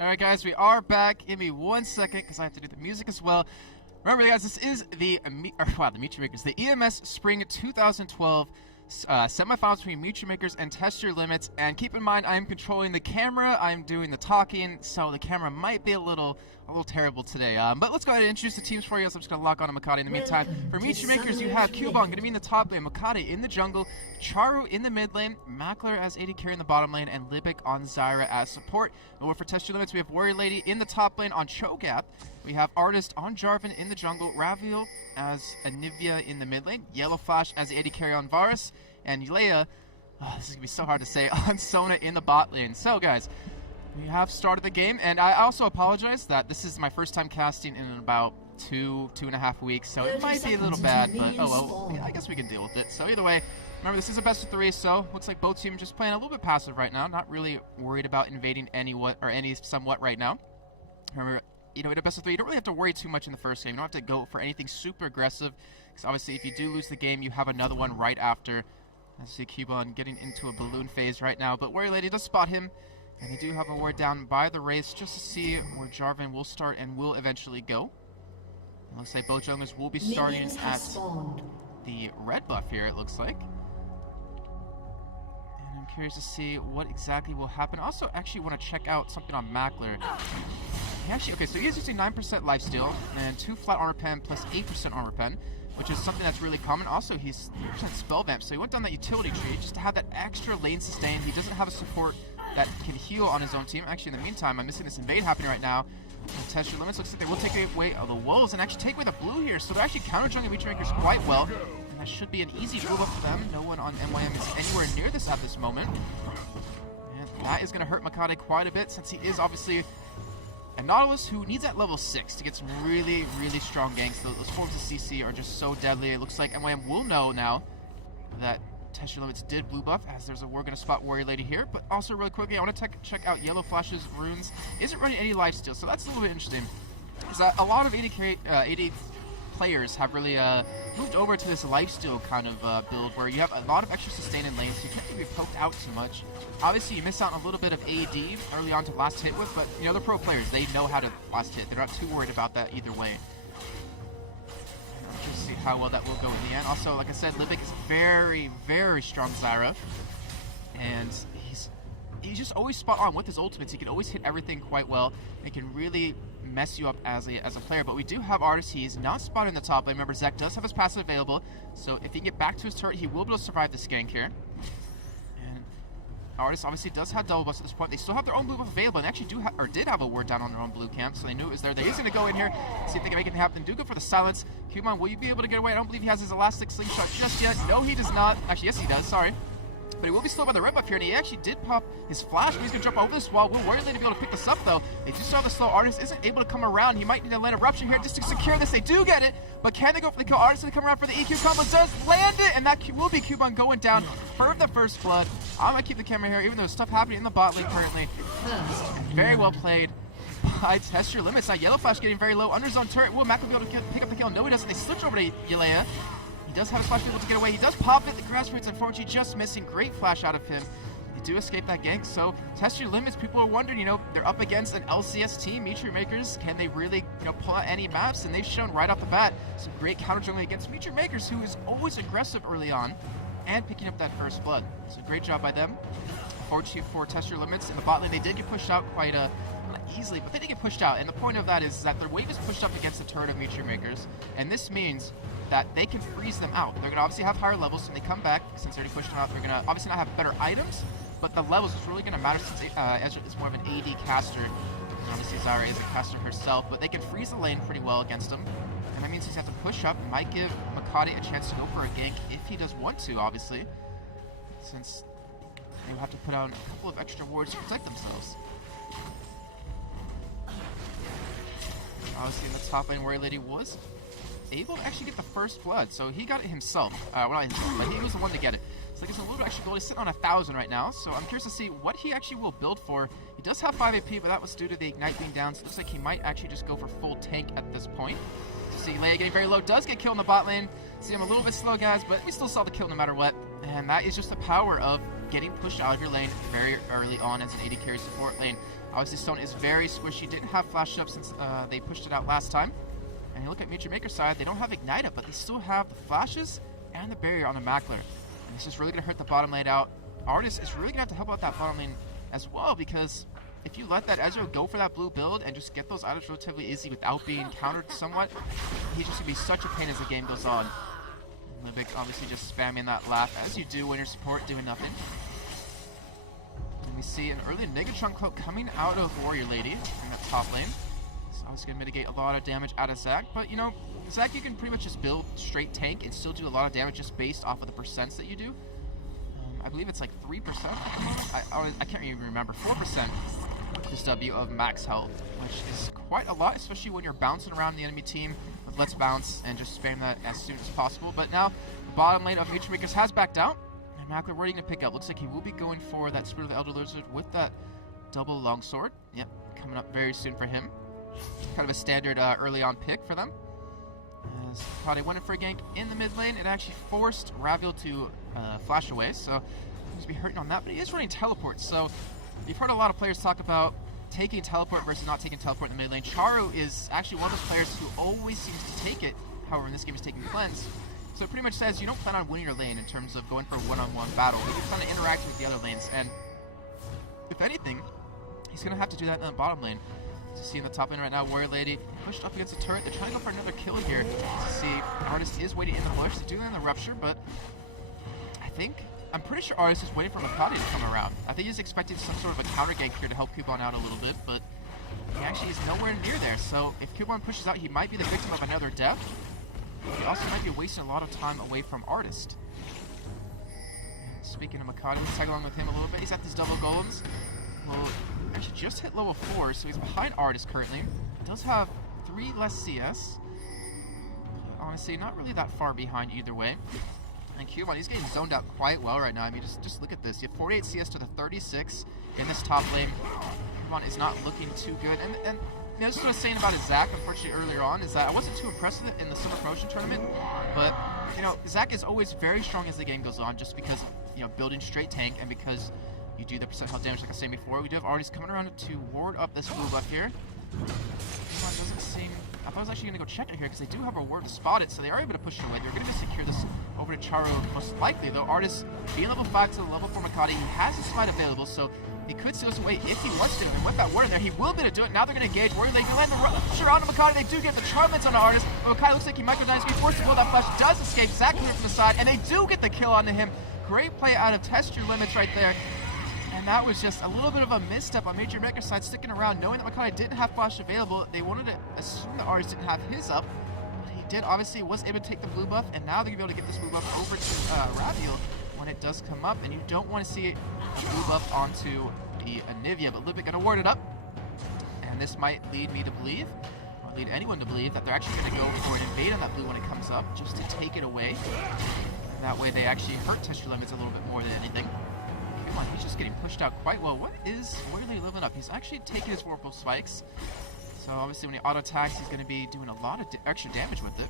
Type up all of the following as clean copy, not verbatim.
Alright guys, we are back. Give me 1 second because I have to do the music as well. Remember guys, this is the Mutual Makers, the EMS Spring 2012 semifinals between Mutual Makers and Test Your Limits. And keep in mind, I am controlling the camera, I'm doing the talking, so the camera might be a little terrible today. But let's go ahead and introduce the teams for you. So I'm just going to lock on to Makati in the meantime. For Mutual Makers, you have Cubon going to be in the top lane, Makati in the jungle, Charu in the mid lane, Mackler as AD carry in the bottom lane, and Libic on Zyra as support. Over for Test Your Limits, we have Warrior Lady in the top lane on Cho'Gath. We have Artist on Jarvan in the jungle, Raviel as Anivia in the mid lane, Yellow Flash as the AD carry on Varus, and Leia, this is going to be so hard to say, on Sona in the bot lane. So guys, we have started the game, and I also apologize that this is my first time casting in about two and a half weeks, so it might be a little bad, but oh well, yeah, I guess we can deal with it. So either way, remember this is a best of 3, so looks like both teams just playing a little bit passive right now, not really worried about invading any somewhat right now. Remember, you know, in a best of 3, you don't really have to worry too much in the first game. You don't have to go for anything super aggressive, because obviously if you do lose the game, you have another one right after. I see Cubon getting into a balloon phase right now, but Warrior Lady does spot him, and they do have a ward down by the race just to see where Jarvan will start and will eventually go. It looks like both junglers will be starting at the red buff here, it looks like. And I'm curious to see what exactly will happen. Also, actually want to check out something on Mackler. Okay, so he is using 9% lifesteal and 2 flat armor pen plus 8% armor pen, which is something that's really common. Also, he's 3% spell vamp, so he went down that utility tree just to have that extra lane sustain. He doesn't have a support that can heal on his own team. Actually, in the meantime, I'm missing this invade happening right now. Test Your Limits looks like they will take away the wolves and actually take away the blue here, so they're actually counter-jungling Mutual Makers quite well. And that should be an easy blue buff for them. No one on MyM is anywhere near this at this moment. And that is going to hurt Makati quite a bit, since he is obviously a Nautilus who needs that level 6 to get some really strong ganks. Those forms of CC are just so deadly. It looks like MyM will know now that Test Your Limits did blue buff, as we're going to spot Warrior Lady here. But also really quickly, I want to check out Yellow Flash's runes. Isn't running any lifesteal, so that's a little bit interesting. Because a lot of AD players have really moved over to this lifesteal kind of build, where you have a lot of extra sustain in lanes, so you can't really be poked out too much. Obviously, you miss out on a little bit of AD early on to last hit with, but you know, they're pro players. They know how to last hit. They're not too worried about that either way. Just see how well that will go in the end. Also, like I said, Libic is very strong Zyra, and he's just always spot on with his ultimates. He can always hit everything quite well. It can really mess you up as a player. But we do have Artist. He's not spotted in the top lane. Remember, Zek does have his passive available, so if he can get back to his turret, he will be able to survive this gank here. And Artist obviously does have double buffs at this point. They still have their own blue buff available, and actually did have a ward down on their own blue camp, so they knew it was there. They're going to go in here, see if they can make it happen. Do go for the silence. Cubon, will you be able to get away? I don't believe he has his elastic slingshot just yet. No, he does not. Actually, yes, he does. Sorry. But he will be slowed by the red buff here, and he actually did pop his flash, but he's going to jump over this wall. Will Warrior Lady be able to pick this up, though? They do start the slow. Artist isn't able to come around. He might need to land Eruption here just to secure this. They do get it, but can they go for the kill? Artist going to come around for the EQ combo. Does land it, and that will be Cubon going down for the first blood. I'm going to keep the camera here, even though there's stuff happening in the bot lane currently. Very well played by Test Your Limits. Now, Yellow Flash getting very low. Under zone turret. Will Mac be able to pick up the kill? No, he doesn't. They switch over to Yelea. He does have a flash able to get away. He does pop it. The grass roots, unfortunately, just missing. Great flash out of him. They do escape that gank. So, Test Your Limits. People are wondering, you know, they're up against an LCS team, Mutual Makers. Can they really, you know, pull out any maps? And they've shown right off the bat some great counter jungling against Mutual Makers, who is always aggressive early on and picking up that first blood. So, great job by them. Fortunately for Test Your Limits in the bot lane, they did get pushed out quite not easily, but they did get pushed out. And the point of that is that their wave is pushed up against the turret of Mutual Makers, and this means that they can freeze them out. They're going to obviously have higher levels, so when they come back, since they're already pushed them out, they're going to obviously not have better items, but the levels is really going to matter since Ezra is more of an AD caster. And obviously Zyra is a caster herself, but they can freeze the lane pretty well against them. And that means he's going to have to push up. Might give Makati a chance to go for a gank if he does want to, obviously, since they will have to put out a couple of extra wards to protect themselves. Obviously in the top lane, Warrior Lady was able to actually get the first blood, so he got it himself. Well, not himself, but he was the one to get it. So he gets a little bit extra gold. He's sitting on 1,000 right now, so I'm curious to see what he actually will build for. He does have 5 AP, but that was due to the Ignite being down, so it looks like he might actually just go for full tank at this point. So see Leia getting very low, does get killed in the bot lane. See him a little bit slow, guys, but we still saw the kill no matter what. And that is just the power of getting pushed out of your lane very early on as an AD carry support lane. Obviously, Stone is very squishy. Didn't have flash up since they pushed it out last time. And you look at Mutual Maker's side, they don't have Ignite up, but they still have the flashes and the barrier on the Mackler. And this is really going to hurt the bottom lane out. Artist is really going to have to help out that bottom lane as well, because if you let that Ezreal go for that blue build and just get those items relatively easy without being countered somewhat, he's just going to be such a pain as the game goes on. Libic obviously just spamming that laugh, as you do when you're support doing nothing. And we see an early Negatron Cloak coming out of Warrior Lady in that top lane. So obviously going to mitigate a lot of damage out of Zac, but you know, Zac, you can pretty much just build straight tank and still do a lot of damage just based off of the percents that you do. I believe it's like 3%. I can't even remember. 4% this W of max health, which is quite a lot, especially when you're bouncing around the enemy team with Let's Bounce and just spam that as soon as possible. But now the bottom lane of Mutual Makers has backed out, and Mackler ready to pick up. Looks like he will be going for that Spirit of the Elder Lizard with that double longsword. Yep, coming up very soon for him. Kind of a standard early on pick for them. As Kade went in for a gank in the mid lane, it actually forced Raviel to flash away, so he's going to be hurting on that, but he is running teleport. So you've heard a lot of players talk about taking teleport versus not taking teleport in the mid lane. Charu is actually one of those players who always seems to take it, however in this game is taking cleanse. So it pretty much says you don't plan on winning your lane in terms of going for a one-on-one battle, but you plan on interacting with the other lanes, and if anything, he's going to have to do that in the bottom lane. To see in the top lane right now, Warrior Lady pushed up against the turret. They're trying to go for another kill here. See, Artist is waiting in the bush. They're doing it in the Rupture, but I'm pretty sure Artist is waiting for Makati to come around. I think he's expecting some sort of a counter gank here to help Cubone out a little bit, but he actually is nowhere near there. So if Cubone pushes out, he might be the victim of another death. He also might be wasting a lot of time away from Artist. Speaking of Makati, let's tag along with him a little bit. He's at these double golems. Well, actually just hit level 4, so he's behind Artist currently. He does have 3 less CS. Honestly, not really that far behind either way. And Cubone, he's getting zoned out quite well right now. I mean, just look at this. You have 48 CS to the 36 in this top lane. Cubone is not looking too good. And you know, this is what I was saying about his Zac, unfortunately, earlier on, is that I wasn't too impressed with it in the Summer Promotion Tournament. But, you know, Zac is always very strong as the game goes on, just because of, you know, building straight tank and because you do the percent health damage like I was saying before. We do have Artist coming around to ward up this blue buff here. Doesn't seem... I thought I was actually going to go check it here because they do have a ward to spot it, so they are able to push it away. They're going to secure this over to Charu most likely, though. Artist being level 5 to the level 4 Makati, he has his smite available, so he could steal this away if he wants to. And with that ward in there, he will be able to do it. Now they're going to engage. Warrior, they land the Rupture on Makati. They do get the charmlets on the Artist, but Makati looks like he microdines. Be forced to blow that flash. Does escape. Zac clear from the side, and they do get the kill onto him. Great play out of Test Your Limits right there. And that was just a little bit of a misstep on Major Maker's side, sticking around, knowing that Makati didn't have flash available. They wanted to assume the Artist didn't have his up, but he did. Obviously, was able to take the blue buff, and now they're going to be able to get this blue buff over to Raviel when it does come up. And you don't want to see a blue buff onto the Anivia, but Libic got awarded up. And this might lead me to believe, or lead anyone to believe, that they're actually going to go for an invade on that blue when it comes up, just to take it away. And that way they actually hurt Test Your Limits a little bit more than anything. Come on, he's just getting pushed out quite well. Where are they living up? He's actually taking his Vorpal Spikes. So obviously when he auto-attacks, he's going to be doing a lot of extra damage with it.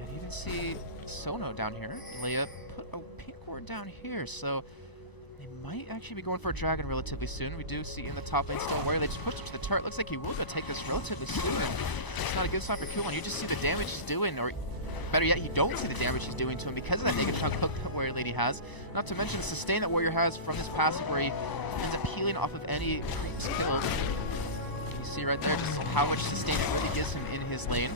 And you even see Sono down here. Leia put a pink ward down here, so they might actually be going for a dragon relatively soon. We do see in the top lane still Warrior, they just pushed it to the turret. Looks like he will go take this relatively soon. And it's not a good sign for Cubone. You just see the damage he's doing, or better yet, you don't see the damage he's doing to him because of that Negatron hook that Warrior Lady has. Not to mention the sustain that Warrior has from this passive where he ends up healing off of any creep's kill. You see right there just how much sustain it really gives him in his lane.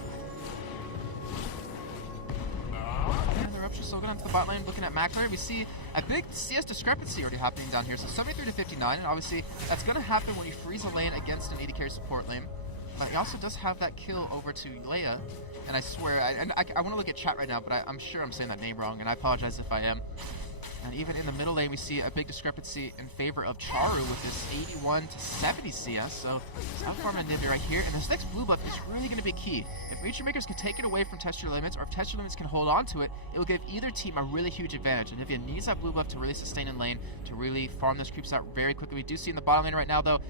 And the Rupture still going onto the bot lane, looking at Mackler. We see a big CS discrepancy already happening down here. So 73 to 59, and obviously that's going to happen when you freeze a lane against an AD carry support lane. But he also does have that kill over to Leia, and I swear, I want to look at chat right now, but I'm sure I'm saying that name wrong, and I apologize if I am. And even in the middle lane, we see a big discrepancy in favor of Charu with this 81 to 70 CS, so he's outfarming Anivia right here, and this next blue buff is really going to be key. If Major Makers can take it away from Test Your Limits, or if Test Your Limits can hold on to it, it will give either team a really huge advantage. Anivia needs that blue buff to really sustain in lane, to really farm those creeps out very quickly. We do see in the bottom lane right now, though,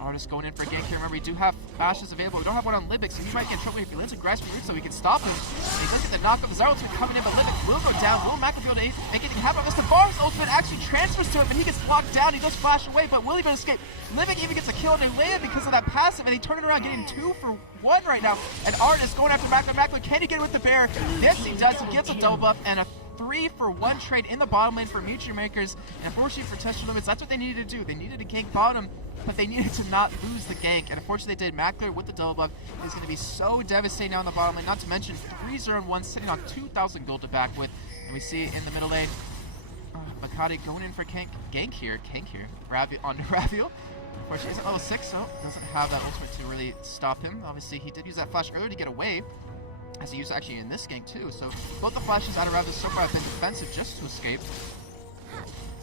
Artist going in for a gank here. Remember, we do have bashes available. We don't have one on Libic, so he might get in trouble if he lands a grasp root, so we can stop him. And you look at the knock of his ultimate coming in, but Libic will go down. Will Mac be able to make anything happen? Unless the Bar's ultimate actually transfers to him, and he gets blocked down. He does flash away, but will he be able to escape? Libic even gets a kill on Elena because of that passive, and he turned it around, getting 2 for 1 right now. And Artist going after Mackler. Mackler, can he get it with the bear? Yes, he does. He gets a double buff and a 3-for-1 trade in the bottom lane for Mutual Makers. And unfortunately for Test Your Limits, that's what they needed to do. They needed to gank bottom, but they needed to not lose the gank. And unfortunately they did. Mackler with the double buff is going to be so devastating now in the bottom lane. Not to mention 3-0-1, sitting on 2,000 gold to back with. And we see in the middle lane, Makati going in for gank here. Onto Raviel. Unfortunately, he's at level 6, so doesn't have that ultimate to really stop him. Obviously, he did use that flash earlier to get away, as he used actually in this gank too. So both the flashes out of Raviel so far have been defensive just to escape.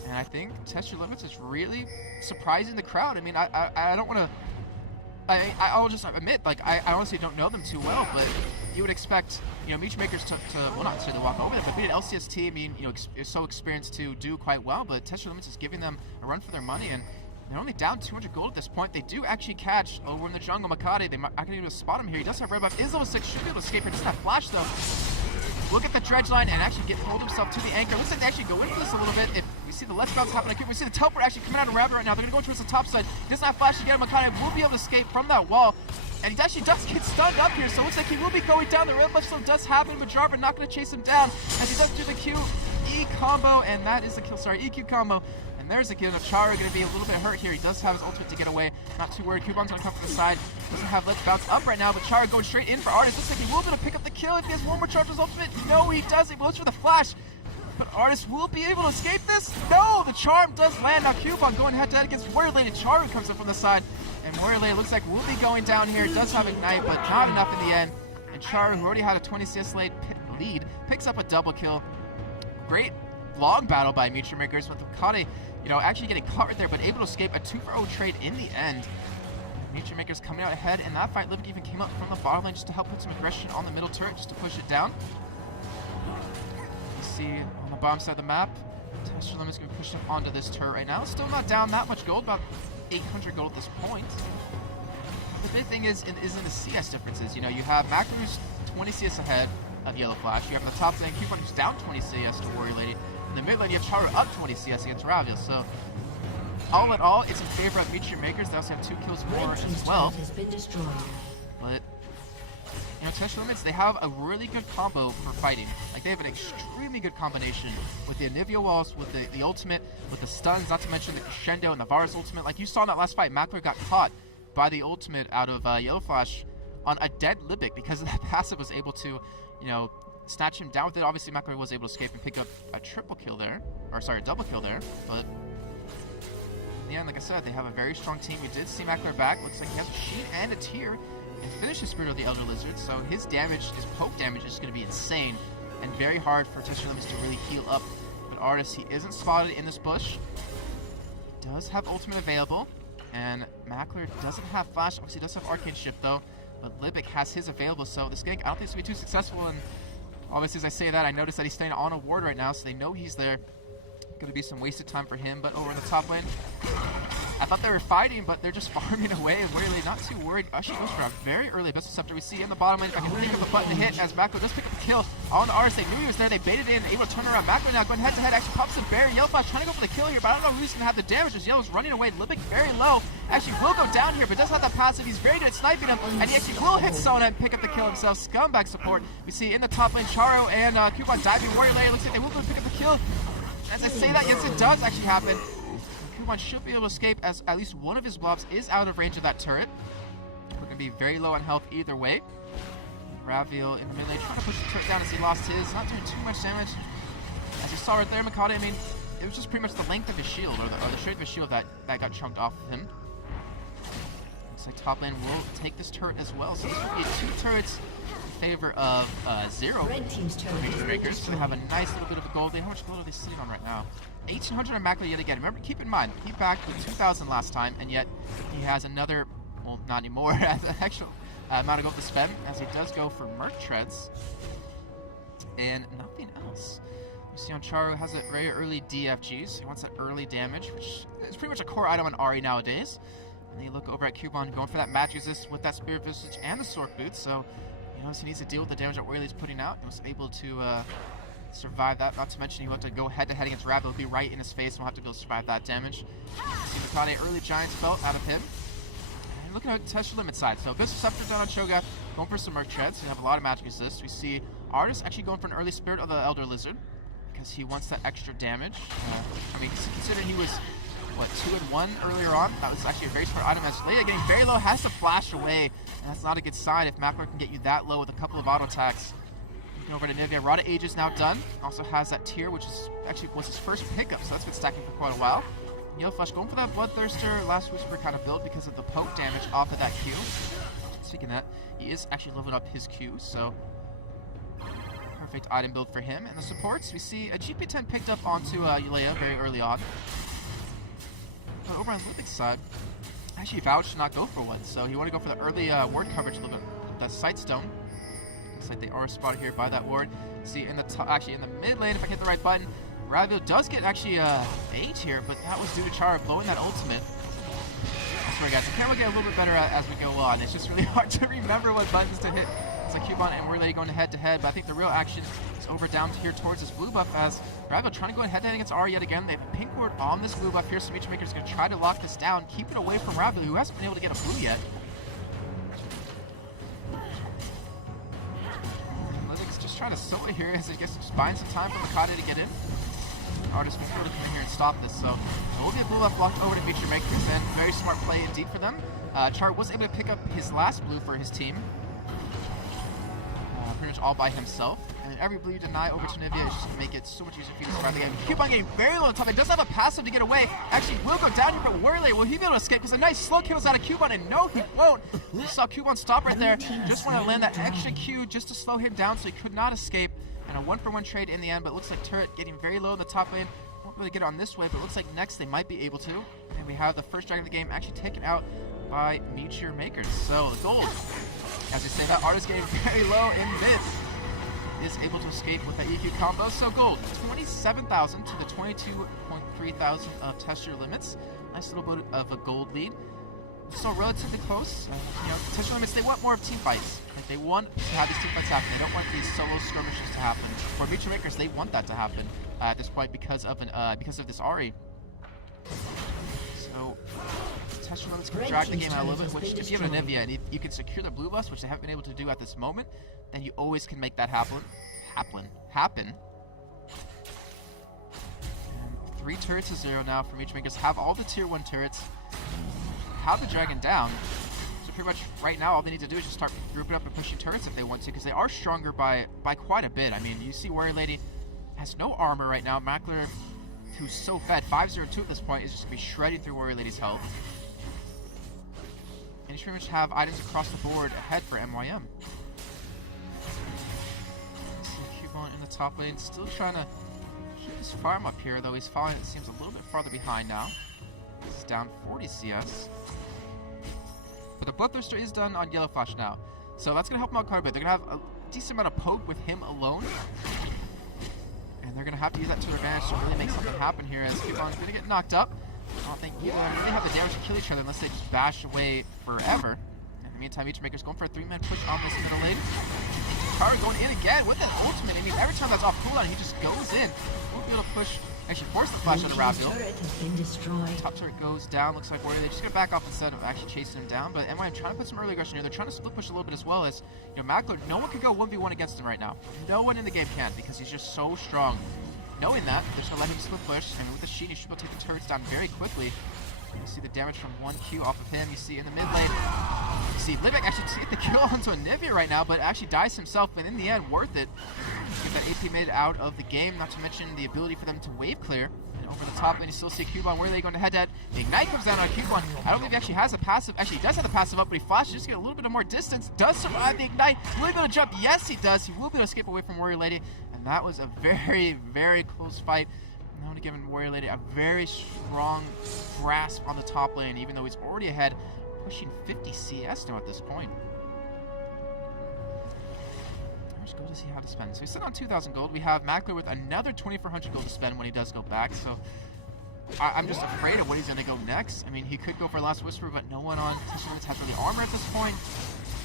And I think Test Your Limits is really surprising the crowd. I mean, I don't want to... I'll just admit, like, I honestly don't know them too well, but you would expect, you know, Mutual Makers to well, not necessarily walk over them, but being an LCS team, I mean, you know, is so experienced to do quite well, but Test Your Limits is giving them a run for their money, and they're only down 200 gold at this point. They do actually catch over in the jungle Makati. They might not be able to spot him here. He does have red buff, is level 6, should be able to escape here. Doesn't have flash though. Look at the dredge line and actually hold himself to the anchor. Looks like they actually go into this a little bit. If we see the let's bounce happening, we see the teleport actually coming out of Rabbit right now. They're going to go towards the top side. He doesn't have flash to get him. Makati will be able to escape from that wall. And he actually does get stunned up here, so it looks like he will be going down. The red buff still does happen, but Jarvan not going to chase him down as he does do the QE combo, and that is the kill. Sorry, EQ combo. And there's a kill. Chara going to be a little bit hurt here. He does have his ultimate to get away. Not too worried. Kuban's going to come from the side. Doesn't have Let's Bounce up right now, but Chara going straight in for Artist. Looks like he will be able to pick up the kill if he has one more charge of his ultimate. No, he doesn't. He goes for the flash. But Artist will be able to escape this. No, the charm does land. Now Kuban going head-to-head against Warrior Lane, and Chara comes in from the side. And Warrior Lane looks like will be going down here. Does have Ignite, but not enough in the end. And Chara, who already had a 20 CS lead, picks up a double kill. Great long battle by Mutual Makers with Makati, you know, actually getting caught right there, but able to escape a 2-for-0 trade in the end. Mutual Makers coming out ahead in that fight. Livic even came up from the bottom lane just to help put some aggression on the middle turret, just to push it down. You see on the bottom side of the map, Test Your Limits going to push him onto this turret right now. Still not down that much gold, about 800 gold at this point. The big thing is in the CS differences. You know, you have Mac who's 20 CS ahead of Yellow Flash. You have the top lane Cupon who's down 20 CS to Warrior Lady. In the mid lane, you have Chara up 20 CS against Raviel. So, all in all, it's in favor of Mutual Makers. They also have 2 kills more as well. But, you know, Test Your Limits, they have a really good combo for fighting. Like, they have an extremely good combination with the Anivia walls, with the ultimate, with the stuns, not to mention the crescendo and the Varus ultimate. Like you saw in that last fight, Mackler got caught by the ultimate out of Yellow Flash on a dead Libic because of that passive was able to, you know, snatch him down with it. Obviously, Mackler was able to escape and pick up a triple kill there, or sorry, a double kill there, but in the end, like I said, they have a very strong team. We did see Mackler back. Looks like he has a sheet and a tier and finishes Spirit of the Elder Lizard, so his damage, his poke damage is going to be insane and very hard for Test Your Limits to really heal up. But Artist, he isn't spotted in this bush. He does have ultimate available, and Mackler doesn't have flash. Obviously, he does have Arcane Shift though, but Libic has his available, so this gank, I don't think it's going to be too successful. And obviously, as I say that, I notice that he's staying on a ward right now, so they know he's there. Going to be some wasted time for him, but over in the top lane, I thought they were fighting, but they're just farming away and really not too worried. Actually goes for a very early Abyssal Scepter. We see in the bottom lane, if I can think of the button to hit, as Mackler does pick up the kill on the Artist. They knew he was there, they baited in, able to turn around. Mackler now going head to head, actually pops the barrier. Yellow Flash trying to go for the kill here, but I don't know who's going to have the damage as Yellow's running away. Libic very low, actually will go down here, but does have that passive. He's very good at sniping him, and he actually will hit Sona and pick up the kill himself. Scumbag support. We see in the top lane, Charo and Kuban diving Warrior Lane. Looks like they will go pick up the kill. As I say that, yes, it does actually happen. Kuban should be able to escape as at least one of his blobs is out of range of that turret. We're going to be very low on health either way. Raviel in the mid lane trying to push the turret down as he lost his. Not doing too much damage. As you saw right there, Makati, I mean, it was just pretty much the length of his shield, or the straight of his shield that got chunked off of him. Looks like top lane will take this turret as well. So this will be 2 turrets in favor of 0 Mutual Makers. So they have a nice little bit of a gold lead. How much gold are they sitting on right now? 1,800 on Mackler yet again. Remember, keep in mind, he backed with 2,000 last time, and yet he has another, well, not anymore, an actual amount of gold to spend, as he does go for Merc Treads and nothing else. You see on Charo has a very early DFGs. He wants that early damage, which is pretty much a core item on Ahri nowadays. And then you look over at Cubon going for that magic resist with that Spirit Visage and the Sork Boots. So he knows he needs to deal with the damage that Warley's putting out. He was able to survive that. Not to mention he will have to go head-to-head against Rav. It'll be right in his face, and we'll have to be able to survive that damage. See Mikade early Giant's Belt out of him. And looking at Tesher limit side. So Abyssal Scepter down on Cho'Gath, going for some Merc Treads. So you have a lot of magic resist. We see Artist actually going for an early Spirit of the Elder Lizard because he wants that extra damage. I mean, considering he was, what, 2-1 earlier on, that was actually a very smart item. As Leia getting very low, has to flash away, and that's not a good sign if Mackler can get you that low with a couple of auto attacks. Over to Nivea. Rod of Ages now done. Also has that tier, which is actually was his first pickup, so that's been stacking for quite a while. Yellow Flush going for that Bloodthirster, Last Whisper kind of build because of the poke damage off of that Q. Speaking of that, he is actually leveling up his Q, so perfect item build for him. And the supports, we see a GP10 picked up onto Leia very early on. But over on Lithic's side, actually vouched to not go for one, so he wanted to go for the early ward coverage with that Sightstone. Looks like they are spotted here by that ward. See in the actually in the mid lane, if I hit the right button, Ravil does get actually bait here, but that was due to Chara blowing that ultimate. I swear, guys, the camera will get a little bit better as we go on. It's just really hard to remember what buttons to hit. It's like Cubon and Warlady going head to head, but I think the real action is over down here towards this blue buff as Ravil trying to go head to head against R yet again. They have a pink ward on this blue buff here, so Meechmaker is going to try to lock this down, keep it away from Ravil, who hasn't been able to get a blue yet. Just trying to solo here as he gets just buying some time for Mikade to get in. Artist before to come in here and stop this, so there will be a blue left blocked over to Feature Makers, and very smart play indeed for them. Char was able to pick up his last blue for his team. Pretty much all by himself. And every blue you deny over to Nivea is just going to make it so much easier for you to survive the game. Cubon getting very low on top. It does have a passive to get away. Actually, will go down here, but Warley, will he be able to escape? Because a nice slow kills out of Cubon, and no, he won't. You saw Cubon stop right there. Just want to land that extra Q just to slow him down so he could not escape. And a 1-for-1 trade in the end, but it looks like Turret getting very low in the top lane. Won't really get on this way, but it looks like next they might be able to. And we have the first dragon of the game actually taken out by Meteor Makers. So the gold, as we say, that Artist getting very low in this, is able to escape with that EQ combo. So gold, 27,000 to the 22.3 thousand of Tesher limits. Nice little bit of a gold lead. So relatively close. You know, Tesher limits, they want more of team fights. Like, they want to have these team fights happen. They don't want these solo skirmishes to happen. For Meteor Makers, they want that to happen at this point because of this Ahri. So Tesher limits can drag the game out a little bit, which if you have an Nivea and you can secure the blue bus, which they haven't been able to do at this moment, then you always can make that happen. And 3 turrets to 0 now for Meteor Makers. Have all the tier 1 turrets. Have the dragon down. So pretty much right now all they need to do is just start grouping up and pushing turrets if they want to, because they are stronger by quite a bit. I mean, you see Warrior Lady has no armor right now. Mackler, who's so fed, 5-0-2 at this point, is just going to be shredding through Warrior Lady's health. And you pretty much have items across the board ahead for MyM. Cubon in the top lane, still trying to keep his farm up here, though he's falling, it seems, a little bit farther behind now. He's down 40 CS. But the Bloodthirster is done on Yellow Flash now, so that's going to help him out quite a bit. They're going to have a decent amount of poke with him alone. And they're going to have to use that to their advantage to really make something happen here, as Cubon's going to get knocked up. I don't think either really have the damage to kill each other unless they just bash away forever. In the meantime, Meteor Maker's going for a 3-man push on this middle lane. Kara going in again with that ultimate. I mean, every time that's off cooldown, he just goes in. Won't be able to push, actually force the flash out of Ravil. Top turret goes down. Looks like Warrior, they're just going to back off instead of actually chasing him down. But MyM trying to put some early aggression here. They're trying to split push a little bit as well, as, you know, Mackler, no one can go 1v1 against him right now. No one in the game can, because he's just so strong. Knowing that, they're just going to let him split push, and with the Sheen, he should be able to take the turrets down very quickly. You see the damage from 1Q off of him. You see in the mid lane, you see Livik actually get the kill onto a Nivea right now, but actually dies himself, and in the end, worth it. Get that AP made out of the game, not to mention the ability for them to wave clear. And over the top lane, you still see Cubon. Where are they going to head-to-head? The Ignite comes down on Cubon. I don't think he actually has a passive. Actually, he does have the passive up, but he flashes just to get a little bit of more distance. Does survive the Ignite. Will he be able to jump? Yes, he does. He will be able to escape away from Warrior Lady. And that was a very, very close fight. I'm going to give Warrior Lady a very strong grasp on the top lane, even though he's already ahead, pushing 50 CS now at this point. How much gold does he have to spend? So he's sitting on 2,000 gold. We have Mackler with another 2,400 gold to spend when he does go back. So I'm just afraid of what he's going to go next. I mean, he could go for Last Whisper, but no one on Touch Your Limits has really armor at this point.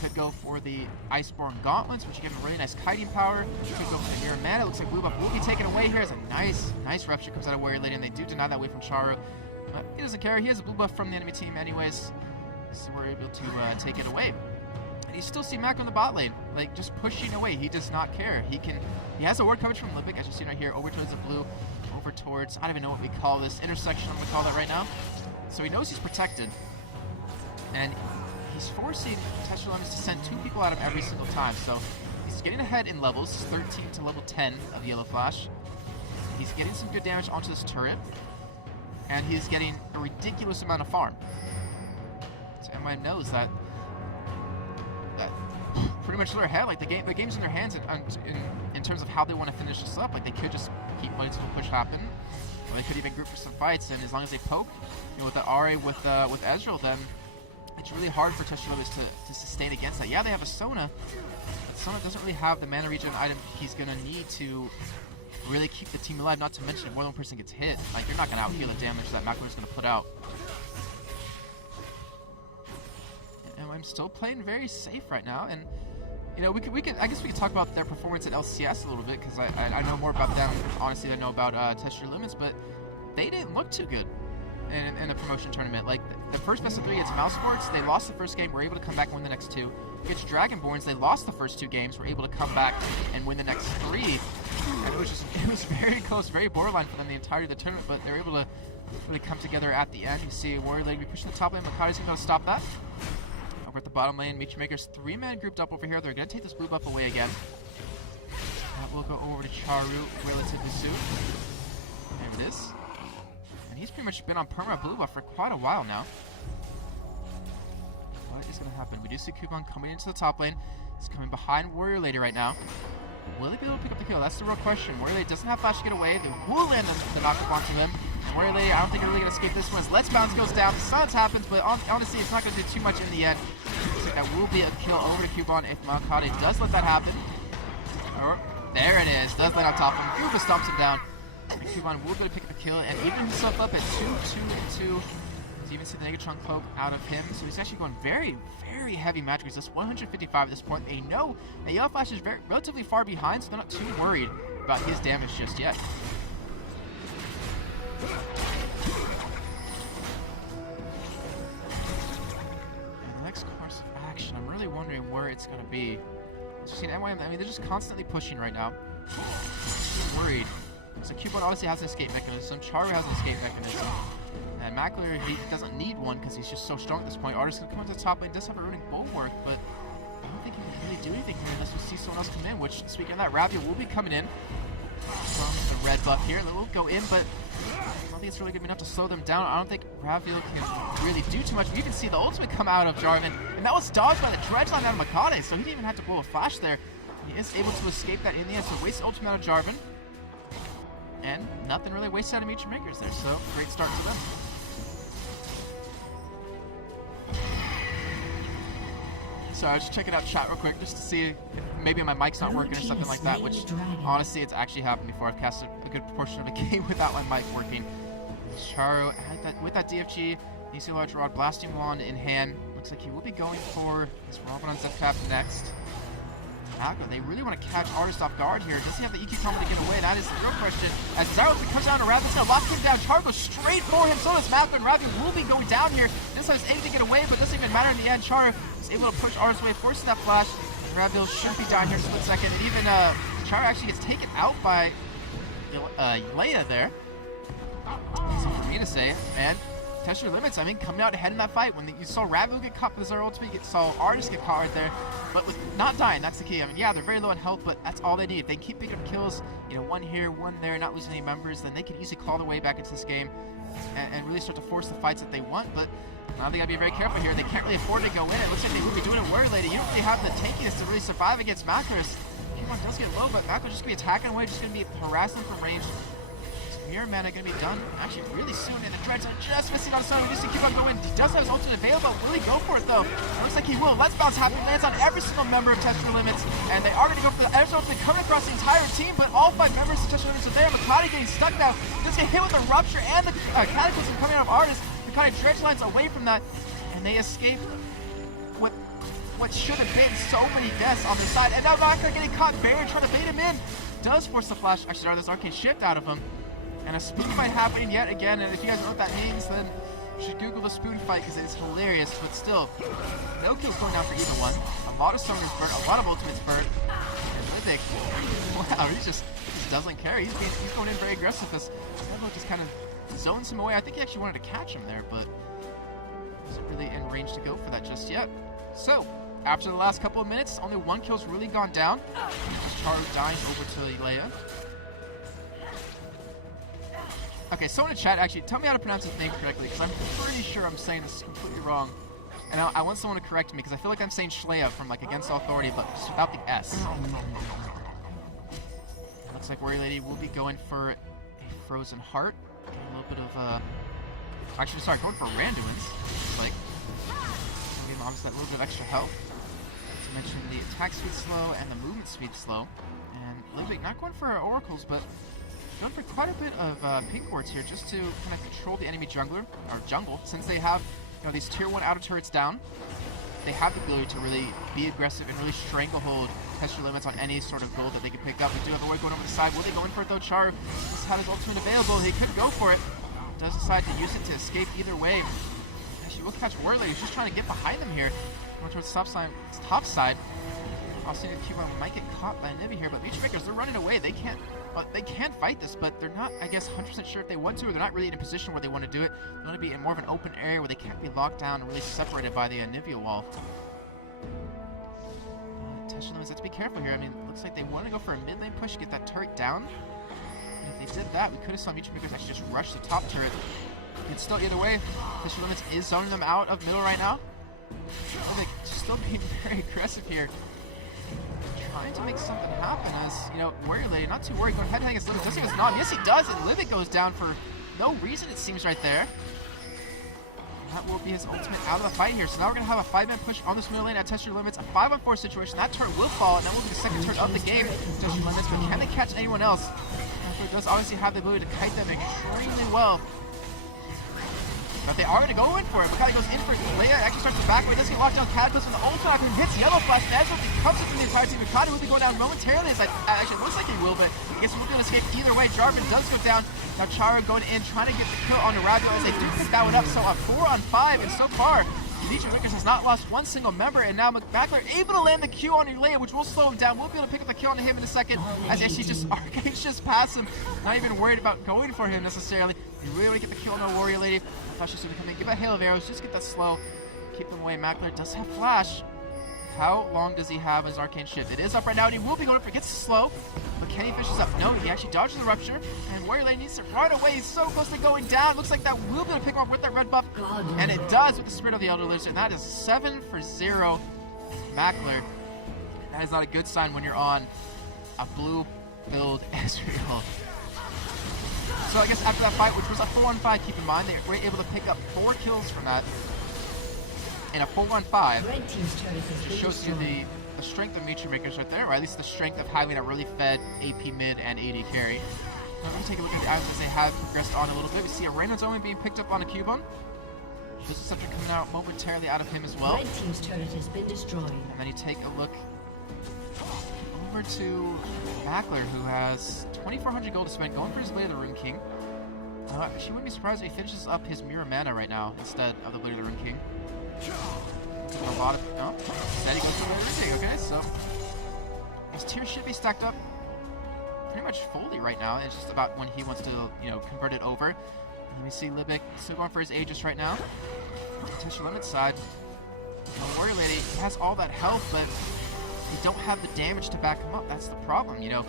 Could go for the Iceborne Gauntlets, which give him really nice kiting power. Could go for the Mirror Mana. It looks like blue buff will be taken away here as a nice rupture comes out of Warrior Lady, and they do deny that away from Charu. But he doesn't care. He has a blue buff from the enemy team anyways, so we're able to take it away. And you still see Mac on the bot lane, like just pushing away. He does not care. He has a ward coverage from Lipic, as you see right here, over towards the blue, over towards, I don't even know what we call this, intersection, I'm going to call that right now. So he knows he's protected. And he's forcing Touch Your Limits to send 2 people at him every single time. So he's getting ahead in levels, 13 to level 10 of Yellow Flash. He's getting some good damage onto this turret. And he's getting a ridiculous amount of farm. So MyM knows that pretty much they're ahead. Like the game's in their hands in terms of how they want to finish this up. Like they could just keep waiting until push happen, or they could even group for some fights. And as long as they poke, with the RA with Ezreal, then it's really hard for Touch Your Limits to sustain against that. Yeah, they have a Sona, but Sona doesn't really have the mana regen item he's gonna need to really keep the team alive. Not to mention if more than one person gets hit, like you're not gonna out heal the damage that Macro is gonna put out. And I'm still playing very safe right now, and we could I guess we could talk about their performance at LCS a little bit, because I know more about them honestly than I know about Touch Your Limits, but they didn't look too good in the promotion tournament. Like the first best of 3 against Mouse Sports, they lost the first game, were able to come back and win the next 2. Against Dragonborns, they lost the first 2 games, were able to come back and win the next 3. And it was very close, very borderline for them the entirety of the tournament, but they were able to really come together at the end. You see Warrior Lady pushing the top lane, Makade's going to stop that. Over at the bottom lane, Maker's 3-man grouped up over here. They're going to take this blue buff away again. That will go over to Charu relatively soon. There it is. And he's pretty much been on permanent blue buff for quite a while now. What is going to happen? We do see Kuban coming into the top lane. He's coming behind Warrior Lady right now. Will he be able to pick up the kill? That's the real question. Warrior Lady doesn't have flash to get away. They will land the knock onto him. Warrior Lady, I don't think they're really going to escape this one. As Let's Bounce goes down. The silence happens, but honestly, it's not going to do too much in the end. So that will be a kill over to Kuban if Makade does let that happen. There it is. Does land on top of him. Uber stomps him down. And Kuban will go to pick up a kill and even himself up at 2-2-2. You even see the Negatron cloak out of him. So he's actually going very, very heavy magic resist. 155 at this point. They know that Yellow Flash is relatively far behind, so they're not too worried about his damage just yet. And the next course of action, I'm really wondering where it's going to be. Just MyM, I mean, they're just constantly pushing right now. I'm worried. So Cubone obviously has an escape mechanism. Charu has an escape mechanism. And Mackler, he doesn't need one because he's just so strong at this point. Artist can come into the top lane, does have a runic bulwark, but I don't think he can really do anything here unless we see someone else come in, which, speaking of that, Ravia will be coming in from the red buff here. They will go in, but I don't think it's really good enough to slow them down. I don't think Ravia can really do too much. We even see the ultimate come out of Jarvan, and that was dodged by the dredge line out of Makade, so he didn't even have to blow a flash there. He is able to escape that in the end, so waste the ultimate out of Jarvan. And nothing really wasted out of Mutual Makers there, so great start to them. So I was just checking out chat real quick just to see if maybe my mic's not working or something like that, which honestly it's actually happened before. I've casted a good portion of the game without my mic working. Charu with that DFG, you see Large Rod, Blasting Wand in hand. Looks like he will be going for his Robin on Zepcap next. They really want to catch Artist off guard here. Does he have the EQ combo to get away? That is the real question. As Zyro comes down to Rav, it's going to lock him down. Char goes straight for him. So does Malcolm, and Ravi will be going down here. This has aim to get away, but doesn't even matter in the end. Char is able to push Artist away, forces that flash. Ravil should be down here in a split second. And even Char actually gets taken out by Leia there. Easy for me to say. And Touch Your Limits, I mean, coming out ahead in that fight. When you saw Ravu get caught with his ultimate, you saw Artist get caught right there, but with not dying, that's the key. I mean, yeah, they're very low on health, but that's all they need. If they keep picking up kills, one here, one there, not losing any members, then they can easily claw their way back into this game and really start to force the fights that they want. But now they gotta be very careful here. They can't really afford to go in. It looks like they will be doing it Warrior Lady. You don't really have the tankiness to really survive against Macros. Pokemon does get low, but Macros just gonna be attacking away, just gonna be harassing from range. Mirror Mana going to be done actually really soon, and the Dreads are just missing on Sun. We just to keep on going. He does have his ultimate available. Will he go for it though? It looks like he will. Let's Bounce happen. Lands on every single member of Test Your Limits, and they are going to go for the Edge ultimate coming across the entire team, but all 5 members of Test Your Limits are there. Makati getting stuck now. Just get hit with the Rupture and the Cataclysm coming out of Artist. Makati dredge lines away from that, and they escape with what should have been so many deaths on their side. And now Rocker getting caught. Baron trying to bait him in. Does force the flash. Actually, sorry, this arcane shift out of him. And a spoon fight happening yet again. And if you guys don't know what that means, then you should Google the spoon fight because it is hilarious. But still, no kills going down for either one. A lot of summoners burnt, a lot of ultimates burnt. And Livic, wow, he just doesn't care. He's going in very aggressive because Nebula just kind of zones him away. I think he actually wanted to catch him there, but wasn't really in range to go for that just yet. So, after the last couple of minutes, only 1 kill's really gone down. Charu dying over to Leia. Okay, someone in chat, actually, tell me how to pronounce his name correctly, because I'm pretty sure I'm saying this completely wrong. And I want someone to correct me, because I feel like I'm saying Schleia from, like, Against Authority, but just without the S. Looks like Warrior Lady will be going for a Frozen Heart. A little bit of, actually, sorry, going for Randuin's. Looks like. Give him obviously that little bit of extra health. To mention the attack speed slow and the movement speed slow. And Livic not going for Oracles, but going for quite a bit of pink wards here just to kind of control the enemy jungler, or jungle, since they have, you know, these tier 1 outer turrets down. They have the ability to really be aggressive and really stranglehold Test Your Limits on any sort of gold that they can pick up. We do have the Warrior going over the side. Will they go in for it though? Char just had his ultimate available. He could go for it. Does decide to use it to escape either way. Actually, will catch Warrior. He's just trying to get behind them here. Going towards the top side. Also, the Q1 might get caught by Nibby here, but Nature Makers, they're running away. They can't fight this, but they're not, I guess, 100% sure if they want to, or they're not really in a position where they want to do it. They want to be in more of an open area where they can't be locked down and really separated by the Nivea wall. Test Your Limits, have to be careful here. I mean, it looks like they want to go for a mid lane push, get that turret down. And if they did that, we could have saw Nature Makers actually just rush the top turret. It's still either way. Test Your Limits is zoning them out of middle right now. They're still being very aggressive here. Trying to make something happen as, you know, Warrior Lady, not too worried, going head to head against Livic. Does he have his nom? Yes, he does, and Livic goes down for no reason, it seems, right there. And that will be his ultimate out of the fight here. So now we're going to have a 5-man push on this middle lane at Test Your Limits, a 5-on-4 situation. That turret will fall, and that will be the second turret of the game. Test Your Limits, but can they catch anyone else? It does obviously have the ability to kite them extremely well. But they are going to go in for it. Makati goes in for it. Leia actually starts to back away. Does get locked down. Cataclysm from the ultimate and hits Yellow Flash. And Ezra comes in from the entire team. Makati will be going down momentarily. As actually, it looks like he will, but I guess we're going to escape either way. Jarvan does go down. Now Chara going in, trying to get the kill on the Rabio as they do pick that one up. So a 4-on-5, and so far, Nature Makers has not lost one single member, and now Mackler able to land the Q on Leia, which will slow him down. We'll be able to pick up the kill on him in a second, as actually just Arcane's just past him. Not even worried about going for him necessarily. You really want to get the kill on the Warrior Lady. Flash is going to come in, give that hail of arrows, just get that slow, keep them away. Mackler does have flash. How long does he have his arcane shift? It is up right now, and he will be going for it. Gets slow, but Kenny fishes up. No, he actually dodges the rupture, and Warrior Lady needs to run away. He's so close to going down. Looks like that will be able to pick him up with that red buff, and it does with the Spirit of the Elder Lizard. And that is 7-for-0 Mackler. That is not a good sign when you're on a blue build Ezreal. So I guess after that fight, which was a 4-on-5, keep in mind, they were able to pick up 4 kills from that. In a 4-on-5, it shows you the strength of Nature Makers right there, or at least the strength of having a really fed AP mid and AD carry. Now we're going to take a look at the items as they have progressed on a little bit. We see a Randall's only being picked up on a Cubone. This is something coming out momentarily out of him as well. Red team's turret has been destroyed. And then you take a look over to Mackler, who has 2,400 gold to spend, going for his Blade of the Rune King. She wouldn't be surprised if he finishes up his Mirror Mana right now instead of the Blade of the Rune King. A lot of instead he goes for the Blade of the Rune King. Okay, so his tier should be stacked up pretty much fully right now. It's just about when he wants to, you know, convert it over. And we see Libic still going for his Aegis right now. Test Your Limits side. The Warrior Lady has all that health, but they don't have the damage to back him up. That's the problem, you know.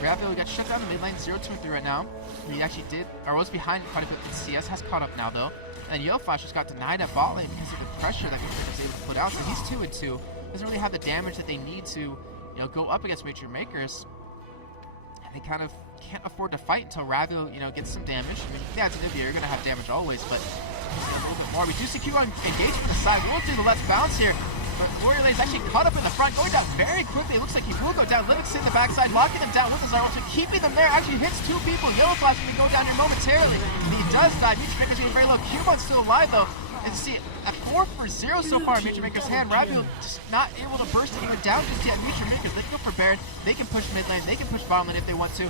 Gravio got shut down in mid lane, 0-2-3 right now. He actually did, or was behind quite a bit. CS has caught up now, though. And Yellow Flash just got denied at bot lane because of the pressure that Nature was able to put out. So he's 2-2. Doesn't really have the damage that they need to, you know, go up against Nature Makers. they kind of can't afford to fight until Ravu, gets some damage. I mean, yeah, it's Nubia, you're going to have damage always, but a little bit more. We do see Q1 engage from the side. We'll do the left bounce here. But Warrior Lane's actually caught up in the front, going down very quickly. It looks like he will go down. Livix in the backside, locking them down with his arrow, keeping them there. Actually hits 2 people. Yellow Flash going to go down here momentarily. And he does die. Mutual Maker's getting very low. Q1's still alive, though. And see, at 4 for 0 so far in Mutual Maker's hand. Ravu just not able to burst anyone down just yet. Mutual Makers, they can go for Baron. They can push mid lane. They can push bottom lane if they want to.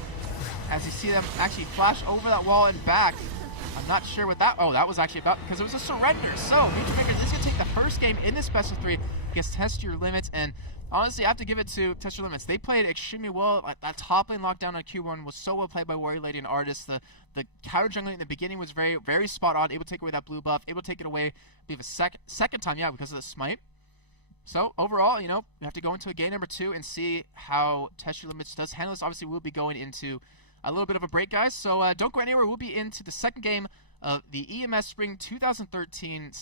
As you see them actually flash over that wall and back. I'm not sure what that... Oh, that was actually about... Because it was a surrender. So, Mutual Makers is going to take the first game in this best of 3 against Test Your Limits. And honestly, I have to give it to Test Your Limits. They played extremely well. That top lane lockdown on Q1 was so well played by Warrior Lady and Artist. The counter jungling in the beginning was very, very spot on. Able to take away that blue buff. Able to take it away, I believe, a second time, yeah, because of the smite. So, overall, we have to go into a game number 2 and see how Test Your Limits does handle this. Obviously, we'll be going into a little bit of a break, guys. So, don't go anywhere. We'll be into the second game of the EMS Spring 2013